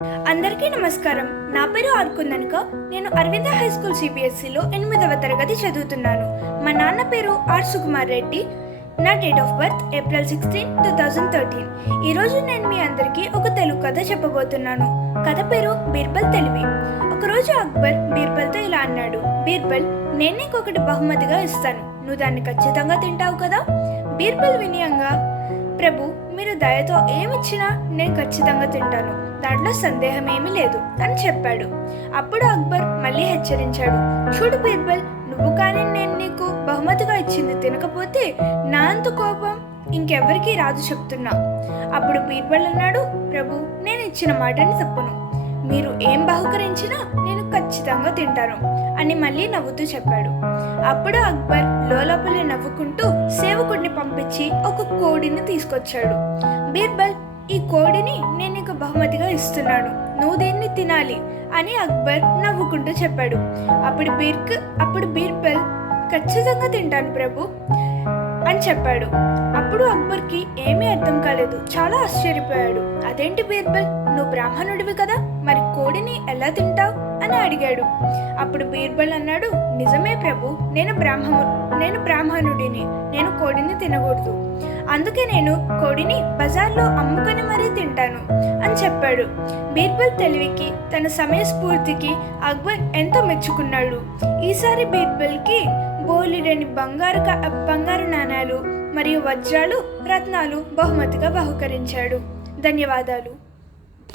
అందరికీ నమస్కారం. నా పేరు ఆర్కుందనుక. నేను అరవింద హై స్కూల్ సిబిఎస్ఈలో 8వ తరగతి చదువుతున్నాను. మా నాన్న పేరు ఆర్ సుకుమార్ రెడ్డి. నా డేట్ ఆఫ్ బర్త్ ఏప్రిల్ 16, 2013. ఈరోజు నేను మీ అందరికీ ఒక తెలుగు కథ చెప్పబోతున్నాను. కథ పేరు బీర్బల్ తెలివి. ఒకరోజు అక్బర్ బీర్బల్తో ఇలా అన్నాడు: బీర్బల్, నేను నీకు ఒకటి బహుమతిగా ఇస్తాను. నువ్వు దాన్ని ఖచ్చితంగా తింటావు కదా? బీర్బల్ వినయంగా: ప్రభు, మీరు దయతో ఏమిచ్చినా నేను ఖచ్చితంగా తింటాను, దాంట్లో సందేహం ఏమీ లేదు అని చెప్పాడు. అప్పుడు అక్బర్ మళ్ళీ హెచ్చరించాడు: చూడు బీర్బల్, నువ్వు కానీ నేను నీకు బహుమతిగా ఇచ్చింది తినకపోతే నా అంత కోపం ఇంకెవరికీ రాదు చెప్తున్నా. అప్పుడు బీర్బల్ అన్నాడు: ప్రభు, నేను ఇచ్చిన మాటని తప్పను. మీరు ఏం బహుకరించినా నేను ఖచ్చితంగా తింటాను అని మళ్ళీ నవ్వుతూ చెప్పాడు. అప్పుడు అక్బర్ లోపలే నవ్వుకుంటూ సేవకుడిని పంపించి ఒక కోడిని తీసుకొచ్చాడు. బీర్బల్, ఈ కోడిని నేను నీకు బహుమతిగా ఇస్తున్నాను, నువ్వు దీన్ని తినాలి అని అక్బర్ నవ్వుకుంటూ చెప్పాడు. అప్పుడు బీర్బల్ ఖచ్చితంగా తింటాను ప్రభు అని చెప్పాడు. అప్పుడు అక్బర్కి ఏమీ అర్థం కాలేదు, చాలా ఆశ్చర్యపోయాడు. అదేంటి బీర్బల్, నువ్వు బ్రాహ్మణుడివి కదా, మరి కోడిని ఎలా తింటావు అని అడిగాడు. అప్పుడు బీర్బల్ అన్నాడు: నిజమే ప్రభు, నేను బ్రాహ్మణుడిని, నేను కోడిని తినకూడదు, అందుకే నేను కోడిని బజార్లో అమ్ముకొని మరీ తింటాను అని చెప్పాడు. బీర్బల్ తెలివికి, తన సమయస్ఫూర్తికి అక్బర్ ఎంతో మెచ్చుకున్నాడు. ఈసారి బీర్బల్కి బోలెడన్ని బంగారు నాణాలు మరియు వజ్రాలు, రత్నాలు బహుమతిగా బహుకరించాడు. ధన్యవాదాలు.